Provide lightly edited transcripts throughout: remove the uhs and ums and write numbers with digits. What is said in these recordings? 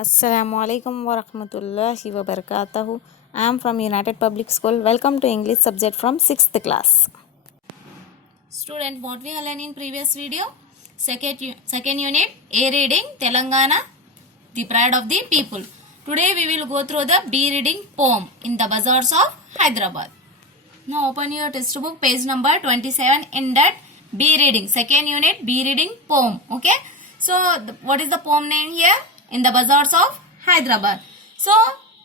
Assalamualaikum warahmatullahi wabarakatuh. I am from United Public School. Welcome to English subject from 6th class. Student, what we have learned in previous video? Second unit, A reading, Telangana, the pride of the people. Today we will go through the B reading poem in the bazaars of Hyderabad. Now open your textbook, page number 27 in that B reading, second unit, B reading poem. Okay. So what is the poem name here? In the bazaars of Hyderabad. So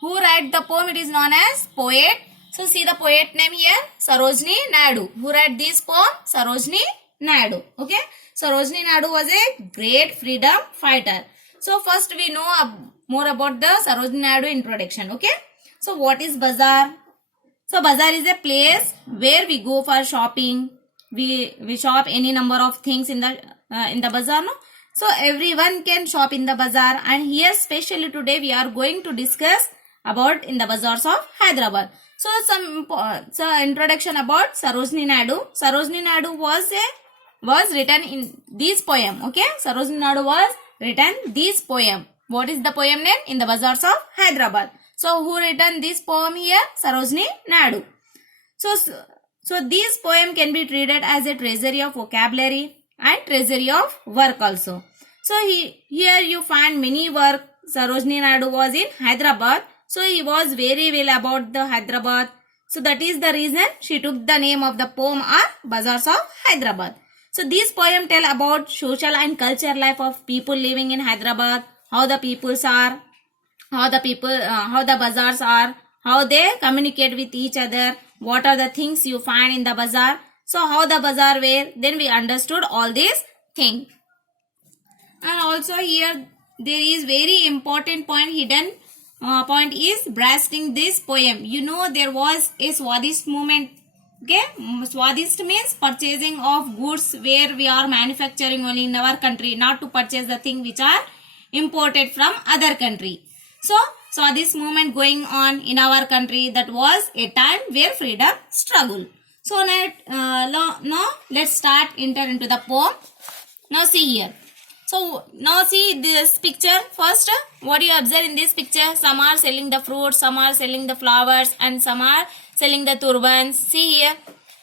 who write the poem? It is known as poet. So see the poet name here, Sarojini Naidu. Who write this poem? Sarojini Naidu. Okay. Sarojini Naidu was a great freedom fighter. So first we know more about the Sarojini Naidu introduction. Okay. So what is bazaar? So bazaar is a place where we go for shopping. We shop any number of things in the bazaar, no? So everyone can shop in the bazaar, and here specially today we are going to discuss about in the bazaars of Hyderabad. So some introduction about Sarojini Naidu. Sarojini Naidu was written in this poem. Okay, Sarojini Naidu was written this poem. What is the poem name? In the bazaars of Hyderabad. So who written this poem here? Sarojini Naidu. So this poem can be treated as a treasury of vocabulary and treasury of work also. So here you find many work. Sarojini Naidu was in Hyderabad. So he was very well about the Hyderabad. So that is the reason she took the name of the poem are Bazaars of Hyderabad. So this poem tell about social and cultural life of people living in Hyderabad, how the peoples are, how the bazaars are, how they communicate with each other, what are the things you find in the bazaar. So how the bazaar were, then we understood all these things. And also here there is very important point hidden. Point is branding this poem. You know there was a Swadhist movement. Okay, Swadhist means purchasing of goods where we are manufacturing only in our country, not to purchase the thing which are imported from other country. So Swadhist movement going on in our country, that was a time where freedom struggle. So now let's start enter into the poem. Now see here. So now see this picture. First, what do you observe in this picture? Some are selling the fruits, some are selling the flowers, and some are selling the turbans. See here.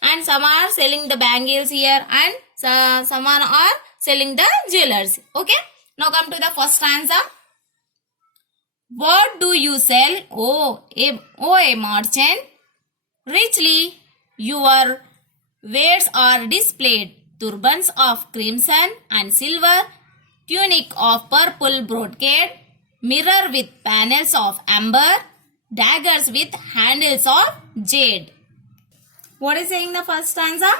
And some are selling the bangles here, and some are selling the jewelers. Okay. Now come to the first stanza. What do you sell, oh a merchant? Richly your wares are displayed, turbans of crimson and silver, tunic of purple brocade, mirror with panels of amber, daggers with handles of jade. What is saying the first stanza?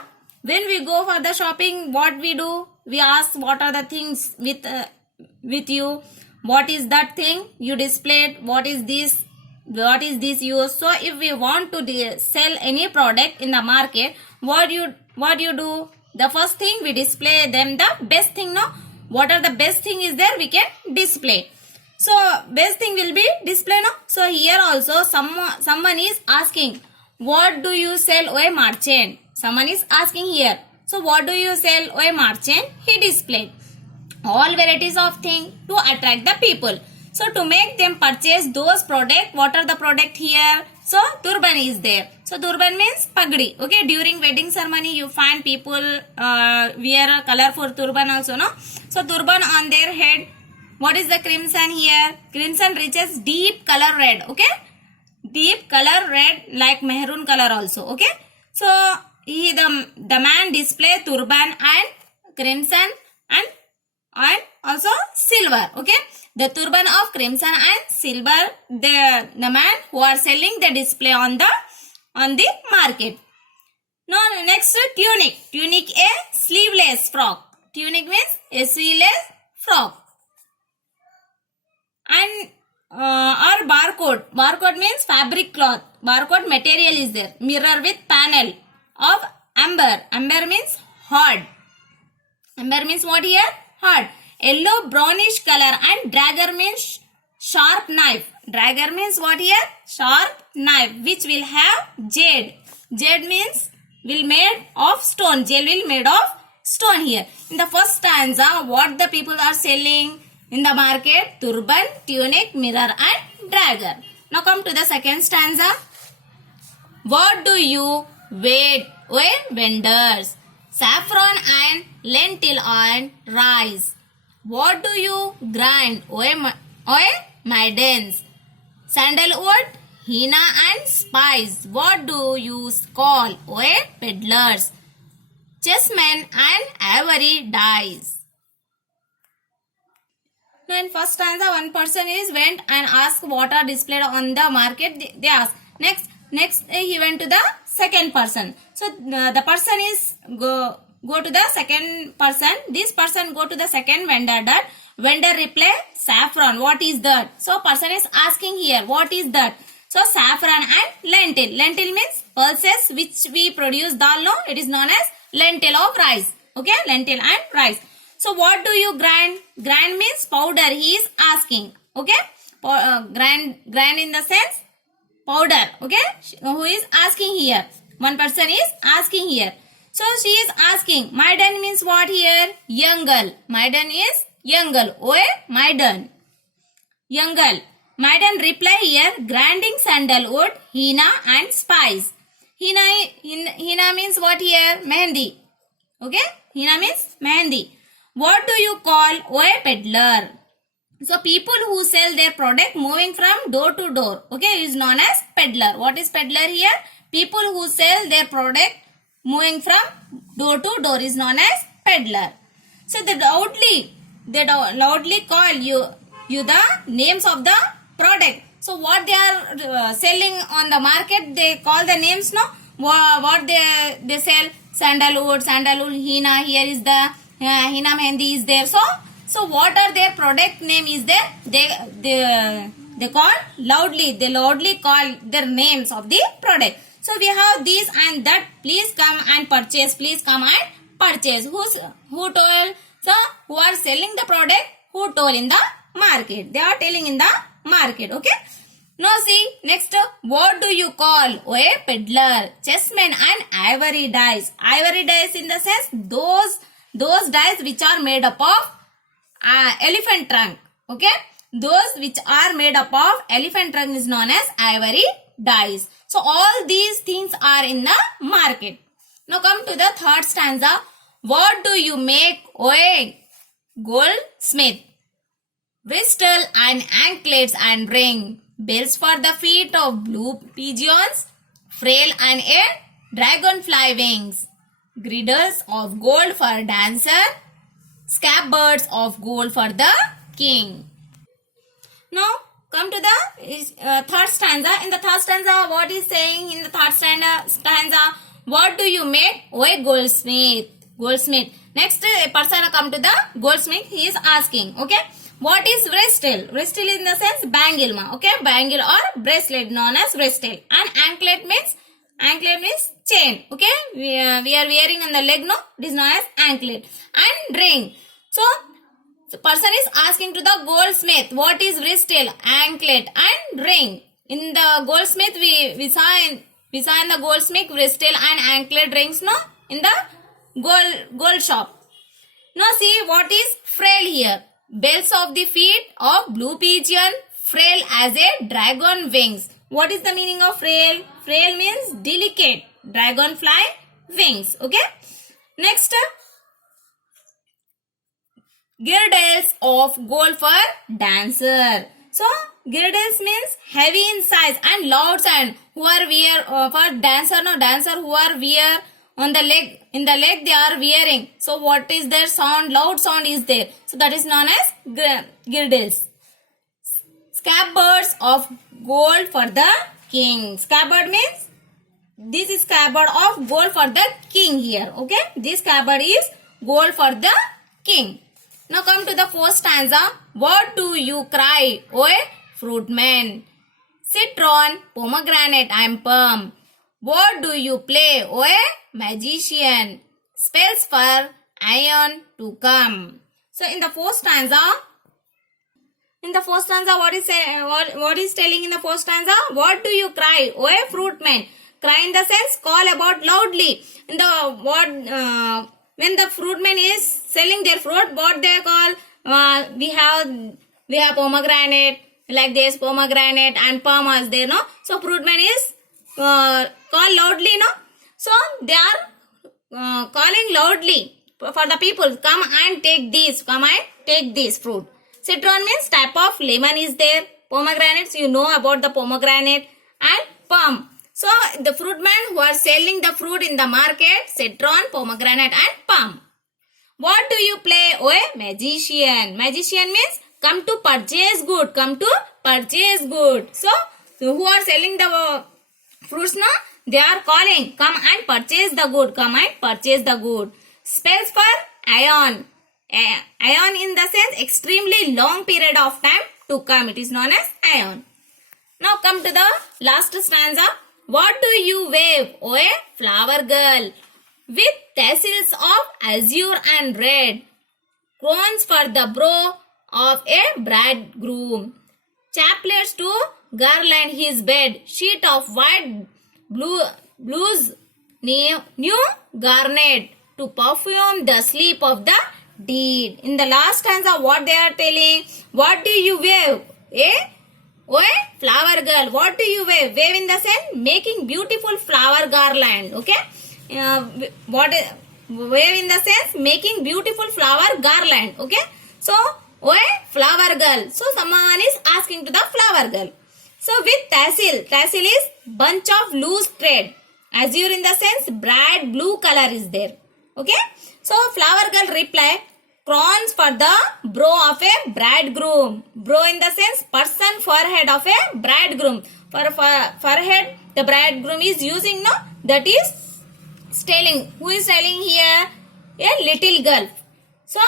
When we go for the shopping, what we do? We ask what are the things with you. What is that thing you displayed? What is this? What is this use? So if we want to sell any product in the market, what you do? The first thing we display them the best thing. No, what are the best thing is there? We can display. So best thing will be display. No. So here also someone is asking, what do you sell, O merchant? Someone is asking here. So what do you sell, O merchant? He displayed all varieties of things to attract the people. So to make them purchase those products, what are the product here? So turban is there. So turban means pagdi. Okay, during wedding ceremony you find people wear a colorful turban also, no? So turban on their head. What is the crimson here? Crimson reaches deep color red. Okay, deep color red like maroon color also. Okay, so the man display turban and crimson and also silver. Okay, the turban of crimson and silver, the man who are selling the display on the market. Now next, tunic. Tunic a sleeveless frock. Tunic means a sleeveless frock. And or barcode. Barcode means fabric cloth. Barcode material is there. Mirror with panel of amber. Amber means hard. Amber means what here? Hard. Yellow brownish color, and dagger means sharp knife. Dagger means what here? Sharp knife which will have jade. Jade means will made of stone. Jade will made of stone here. In the first stanza, what the people are selling? In the market, turban, tunic, mirror and dagger. Now come to the second stanza. What do you weigh, vendors? Saffron and lentil and rice. What do you grind, maidens? Sandalwood, henna and spice. What do you call, peddlers? Chessmen and ivory dice. Now in first stanza, one person is went and asked what are displayed on the market. They asked. Next he went to the second person. So the person is go to the second person. This person go to the second vendor. That vendor reply saffron. What is that? So person is asking here what is that? So saffron and lentil. Lentil means pulses which we produce dal. No, it is known as lentil of rice. Okay, lentil and rice. So what do you grind? Grind means powder. He is asking. Okay, grind in the sense powder. Okay, who is asking here? One person is asking here. So she is asking. Maiden means what here? Young girl. Maiden is young girl. Maiden. Young girl. Maiden reply here. Grinding sandalwood, henna and spice. Henna means what here? Mehendi. Okay, henna means mehendi. What do you call peddler? So people who sell their product moving from door to door, okay, is known as peddler. What is peddler here? People who sell their product moving from door to door is known as peddler. So they loudly call you the names of the product. So what they are selling on the market, they call the names, no? What they sell? Sandalwood, henna. Here is the henna mehendi is there. So what are their product name is there? They call loudly. They loudly call their names of the product. So we have this and that. Please come and purchase. Please come and purchase. Who told? So who are selling the product? Who told in the market? They are telling in the market. Okay. Now see next. What do you call? Peddler, chessmen and ivory dice. Ivory dice in the sense those dice which are made up of elephant trunk. Okay, those which are made up of elephant trunk is known as ivory dice. So all these things are in the market. Now come to the third stanza. What do you make, goldsmith? Wristle and anklets and ring, bells for the feet of blue pigeons, frail and a dragonfly wings, girdles of gold for dancer, scabbards of gold for the king. Now come to the third stanza. In the third stanza, what is saying in the third stanza? What do you make, goldsmith? Goldsmith. Next person come to the goldsmith. He is asking. Okay. What is wristle? Wristle in the sense bangle ma. Okay. Bangle or bracelet known as wristle. And anklet means chain. Okay. We are wearing on the leg. No. It is known as anklet. And ring. So the person is asking to the goldsmith, what is wristle, anklet and ring? In the goldsmith, we saw in the goldsmith wristle and anklet rings, no? In the gold shop. Now see what is frail here. Bells of the feet of blue pigeon, frail as a dragon wings. What is the meaning of frail? Frail means delicate. Dragonfly wings. Okay. Next. Girdles of gold for dancer. So girdles means heavy in size and loud sound. Who are wear for dancer? No, dancer who are wear on the leg. In the leg they are wearing. So what is their sound? Loud sound is there. So that is known as girdles. Scabbards of gold for the king. Scabbard means this is scabbard of gold for the king here. Okay, this scabbard is gold for the king. Now come to the fourth stanza. What do you cry, fruitman? Citron, pomegranate and plum. What do you play, magician? Spells for iron to come. So in the fourth stanza, what is telling in the fourth stanza? What do you cry, fruitman? Cry in the sense call about loudly. In the when the fruitman is selling their fruit, what they call We have pomegranate, like this pomegranate and palm is there, no? So fruit man is call loudly, no? So they are calling loudly for the people, come and take this, come and take this fruit. Citron means type of lemon is there. Pomegranates, you know about the pomegranate, and palm. So the fruit man who are selling the fruit in the market, citron, pomegranate and palm. What do you play? Oh, a magician. Magician means come to purchase good. Come to purchase good. So who are selling the fruits now? They are calling. Come and purchase the good. Come and purchase the good. Spells for ion. Ion in the sense extremely long period of time to come. It is known as ion. Now come to the last stanza. What do you wave? Oh, a flower girl. With tassels of azure and red, crowns for the brow of a bridegroom, chaplets to garland his bed, sheet of white blues, new garnet to perfume the sleep of the dead. In the last stanza, what they are telling? What do you wave? Oh, a flower girl. What do you wave? Wave in the sense making beautiful flower garland. Okay. Wave in the sense making beautiful flower garland. Okay. So, oh, a flower girl. So, someone is asking to the flower girl. So, with tassel. Tassel is bunch of loose thread. Azure in the sense bright blue color is there. Okay. So, flower girl reply, crowns for the brow of a bridegroom. Brow in the sense person forehead of a bridegroom. For forehead, the bridegroom is using, no? That is styling. Who is styling here? A little girl. So,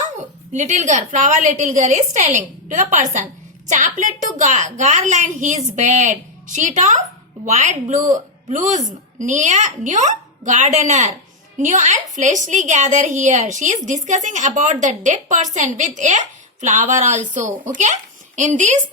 little girl, flower little girl is styling to the person. Chaplet to garland his bed. Sheet of white blues. New gardener. New and fleshly gather here. She is discussing about the dead person with a flower also. Okay. In this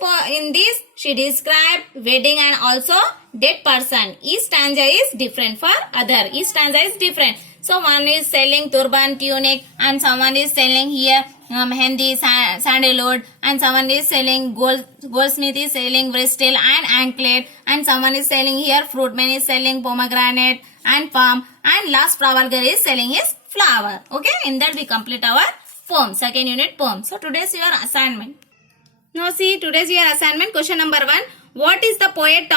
she described wedding and also dead person. Each stanza is different for other. Each stanza is different. So one is selling turban, tunic, and someone is selling here mehendi, sandalwood, and someone is selling goldsmith is selling wristle and anklet, and someone is selling here fruitman is selling pomegranate and palm, and last flower girl is selling his flower. Okay, in that we complete our poem, second unit poem. So today's your assignment. Now see, today's your assignment, question number 1. What is the poet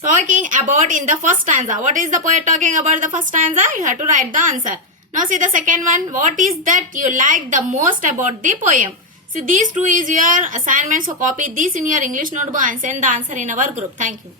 talking about in the first stanza? What is the poet talking about the first stanza? You have to write the answer. Now see the second one. What is that you like the most about the poem? So these two is your assignment. So copy this in your English notebook and send the answer in our group. Thank you.